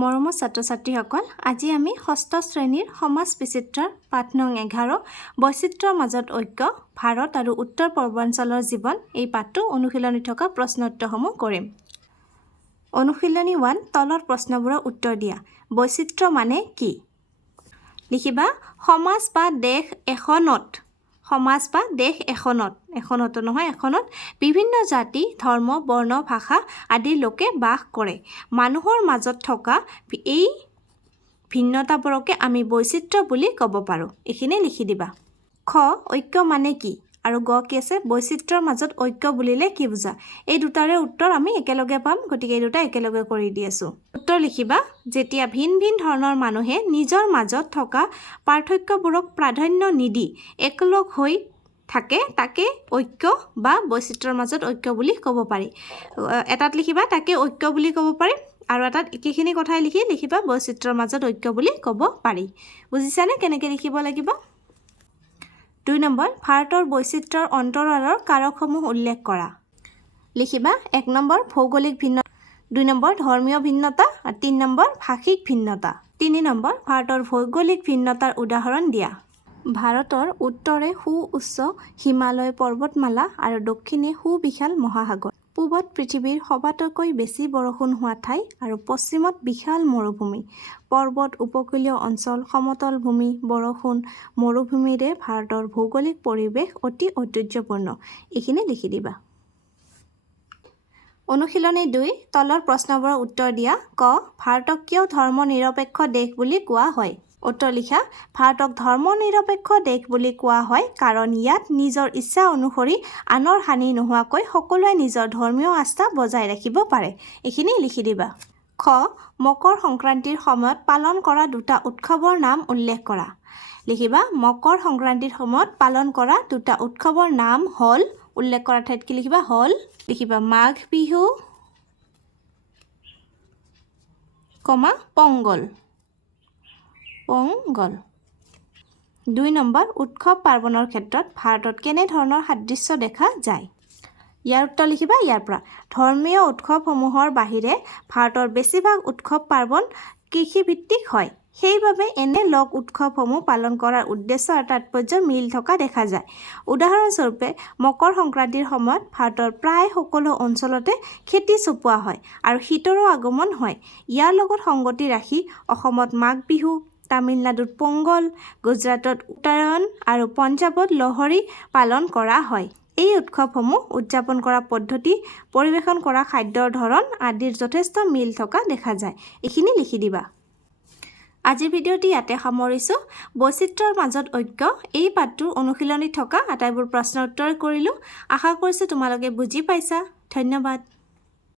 মৰমৰ ছাত্ৰ-ছাত্ৰীসকল, আজি আমি ষষ্ঠ শ্ৰেণীৰ সমাজ বিচিত্ৰৰ পাঠ নং 11 বৈচিত্ৰ্যৰ মাজত ঐক্য ভাৰত আৰু উত্তৰ পূৰ্বাঞ্চলৰ জীৱন এই পাঠটো অনুশীলনী থকা প্ৰশ্ন উত্তৰসমূহ কৰিম। অনুশীলনী 1 তলৰ প্ৰশ্নবোৰৰ উত্তৰ দিয়া। বৈচিত্ৰ্য মানে কি? লিখিবা সমাজ বা দেশ এখনত বিভিন্ন জাতি, ধৰ্ম, বৰ্ণ, ভাষা আদিৰ লোকে বাস কৰে। মানুহৰ মাজত থকা এই ভিন্নতাবোৰকে আমি বৈচিত্ৰ্য বুলি ক'ব পাৰোঁ। এইখিনি লিখি দিবা। খ ঐক্য মানে কি? আৰু গ কি আছে? বৈচিত্ৰ্যৰ মাজত ঐক্য বুলিলে কি বুজা? এই দুটাৰে উত্তৰ আমি একেলগে পাম, গতিকে এই দুটা একেলগে কৰি দি আছোঁ। উত্তৰ লিখিবা যেতিয়া ভিন ভিন ধৰণৰ মানুহে নিজৰ মাজত থকা পাৰ্থক্যবোৰক প্ৰাধান্য নিদি একলগ হৈ থাকে তাকে ঐক্য বা বৈচিত্ৰ্যৰ মাজত ঐক্য বুলি ক'ব পাৰি। এটাত লিখিবা তাকে ঐক্য বুলি ক'ব পাৰি আৰু এটাত একেখিনি কথাই লিখিবা বৈচিত্ৰ্যৰ মাজত ঐক্য বুলি ক'ব পাৰি। বুজিছানে কেনেকৈ লিখিব লাগিব? 2 নম্বৰ ভাৰতৰ বৈচিত্ৰ্যৰ অন্তৰালৰ কাৰকসমূহ উল্লেখ কৰা। লিখিবা 1 নম্বৰ ভৌগোলিক ভিন্নতা, 2 নম্বৰ ধৰ্মীয় ভিন্নতা আৰু 3 নম্বৰ ভাষিক ভিন্নতা। 3 নম্বৰ ভাৰতৰ ভৌগোলিক ভিন্নতাৰ উদাহৰণ দিয়া। ভাৰতৰ উত্তৰে সুউচ্চ হিমালয় পৰ্বতমালা আৰু দক্ষিণে সুবিশাল মহাসাগৰ। পূবত পৃথিৱীৰ সবাতোকৈ বেছি বৰষুণ হোৱা ঠাই আৰু পশ্চিমত বিশাল মৰুভূমি। পৰ্বত উপকূলীয় অঞ্চল, সমতল ভূমি, বৰষুণ, মৰুভূমিৰে ভাৰতৰ ভৌগোলিক পৰিৱেশ অতি ঐতিহ্যপূৰ্ণ। এইখিনি লিখি দিবা। অনুশীলনী 2 তলৰ প্ৰশ্নবোৰৰ উত্তৰ দিয়া। ক ভাৰতক কিয় ধৰ্মনিৰপেক্ষ দেশ বুলি কোৱা হয়? উত্তৰ লিখা ভাৰতক ধৰ্মনিৰপেক্ষ দেশ বুলি কোৱা হয় কাৰণ ইয়াত নিজৰ ইচ্ছা অনুসৰি আনৰ হানি নোহোৱাকৈ সকলোৱে নিজৰ ধৰ্মীয় আস্থা বজাই ৰাখিব পাৰে। এইখিনি লিখি দিবা। খ মকৰ সংক্ৰান্তিৰ সময়ত পালন কৰা দুটা উৎসৱৰ নাম উল্লেখ কৰা। লিখিবা মকৰ সংক্ৰান্তিৰ সময়ত পালন কৰা দুটা উৎসৱৰ নাম হ'ল, উল্লেখ কৰা ঠাইত কি লিখিবা? হ'ল। লিখিবা মাঘ বিহু, পংগল। 2 নম্বৰ উৎসৱ পাৰ্বণৰ ক্ষেত্ৰত ভাৰতত কেনেধৰণৰ সাদৃশ্য দেখা যায়? ইয়াৰ উত্তৰ লিখিবা ইয়াৰ পৰা। ধৰ্মীয় উৎসৱসমূহৰ বাহিৰে ভাৰতৰ বেছিভাগ উৎসৱ পাৰ্বণ কৃষিভিত্তিক হয়। সেইবাবে এনে লোক উৎসৱসমূহ পালন কৰাৰ উদ্দেশ্য আৰু তাৎপৰ্য মিল থকা দেখা যায়। উদাহৰণস্বৰূপে মকৰ সংক্ৰান্তিৰ সময়ত ভাৰতৰ প্ৰায় সকলো অঞ্চলতে খেতি চপোৱা হয় আৰু শীতৰো আগমন হয়। ইয়াৰ লগত সংগতি ৰাখি অসমত মাঘ বিহু, তামিলনাডুত পোংগল, গুজৰাটত উত্তৰায়ণ আৰু পঞ্জাৱত লোহৰী পালন কৰা হয়। এই উৎসৱসমূহ উদযাপন কৰা পদ্ধতি, পৰিৱেশন কৰা খাদ্যৰ ধৰণ আদিৰ যথেষ্ট মিল থকা দেখা যায়। এইখিনি লিখি দিবা। আজিৰ ভিডিঅ'টি ইয়াতে সামৰিছোঁ। বৈচিত্ৰ্যৰ মাজত ঐক্য এই পাঠটোৰ অনুশীলনীত থকা আটাইবোৰ প্ৰশ্নৰ উত্তৰ কৰিলোঁ। আশা কৰিছোঁ তোমালোকে বুজি পাইছা। ধন্যবাদ।